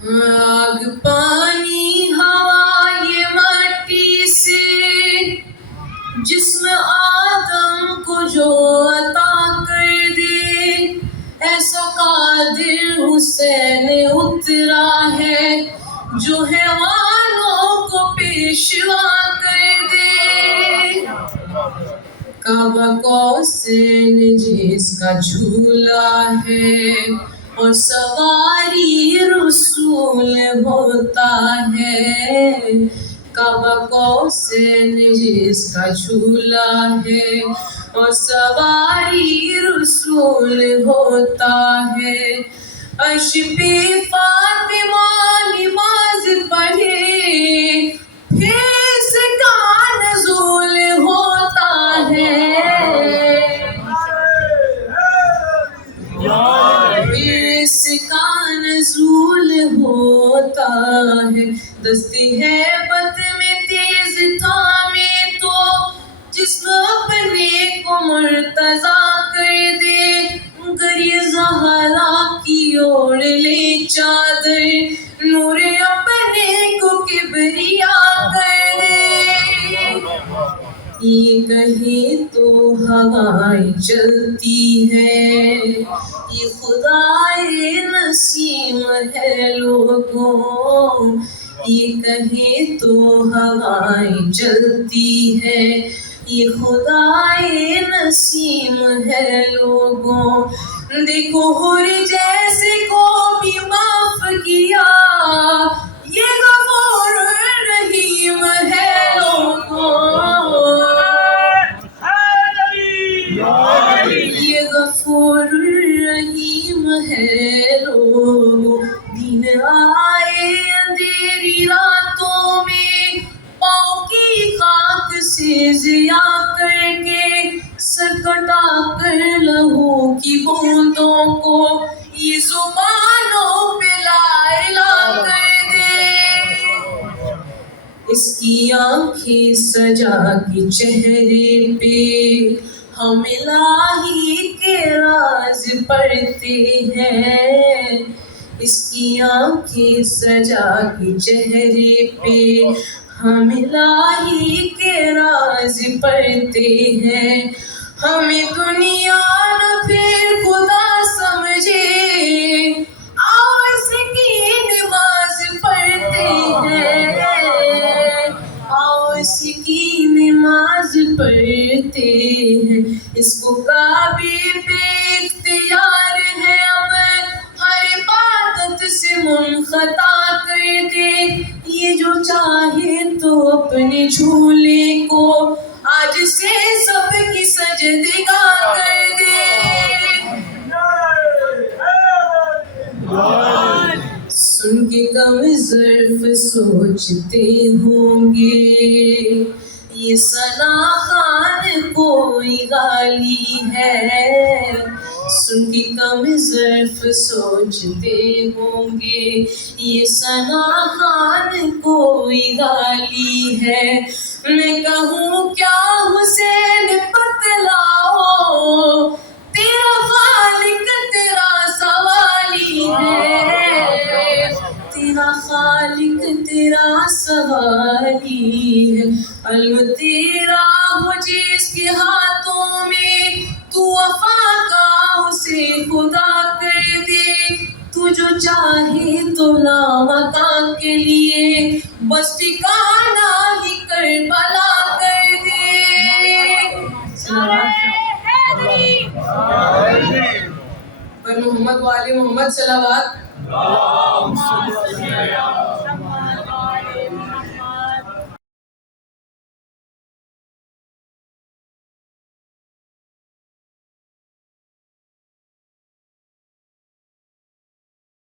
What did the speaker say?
آگ پانی ہوا یہ مٹی سے جسم آدم کو جو عطا کر دے، ایسا قادر حسین اترا ہے جو حیوانوں کو پیشوا کر دے۔ کعبہ کوثر جس کا جھولا ہے اور سواری رسول ہوتا ہے، کعبہ کوثر جس کا جھولا ہے اور سواری رسول ہوتا ہے۔ عرش پہ فاطمہ نماز پڑھے پھر اس کا نزول ہوتا ہے، پھر اس کا نزول ہوتا ہے۔ دستی ہیبت میں تیز تھامے تو جسم اپنے کو مرتضی کر دے، گر یہ زہرا کی اوڑھ لے چادر، نور اپنے کو کبریا کر دے۔ یہ کہیں تو ہوائیں چلتی ہے، یہ خدائے نسیم ہے لوگوں، یہ کہیں تو ہوائیں چلتی ہے، یہ خدائے نسیم ہے لوگوں۔ دیکھو حور جیسے کو بھی معاف کیا، یہ غفور رحیم ہے لوگوں، یہ غفور رحیم ہے لوگوں۔ دن آئے اندھیری راتوں میں، پاؤں کی خاک سے ضیاء کر کے، سر کٹا کر لہو کی بوندوں کو یہ زبانوں پہ لا الہ کر دے۔ اس کی آنکھیں سجا کے چہرے پہ ہم الہی کے راز پڑھتے ہیں، اس کی آنکھیں سجا کے چہرے پہ ہم الہی کے راز پڑھتے ہیں۔ ہمیں دنیا نہ پھر خدا سمجھے، آؤ اس کی نماز پڑھتے ہیں، آؤ اس کی نماز پڑھتے ہیں۔ اس کو کعبے پہ اختیار ہے اب ہر عبادت سے منقطع کر دے، یہ جو چاہے تو اپنے جھولے کو آج سے سب کی سجدگاہ کر دے۔ سن کے کم ظرف سوچتے ہوں گے، یہ ثنا خان کوئی غالی ہے، سن کے کم ظرف سوچتے ہوں گے، یہ ثنا خان کوئی غالی ہے۔ میں کہوں کیا حسین بتلاؤ، تیرا خالق تیرا سوالی ہے، تیرا خالق تیرا سوالی ہے۔ علم تیرا ہو جس کے ہاتھوں میں، تو وفا کا اسے خدا کر دے، تو جو چاہے تو لامکاں کے لیے بس ٹھکانہ ہی کربلا کر دے۔ پر محمد وآل محمد صلوات۔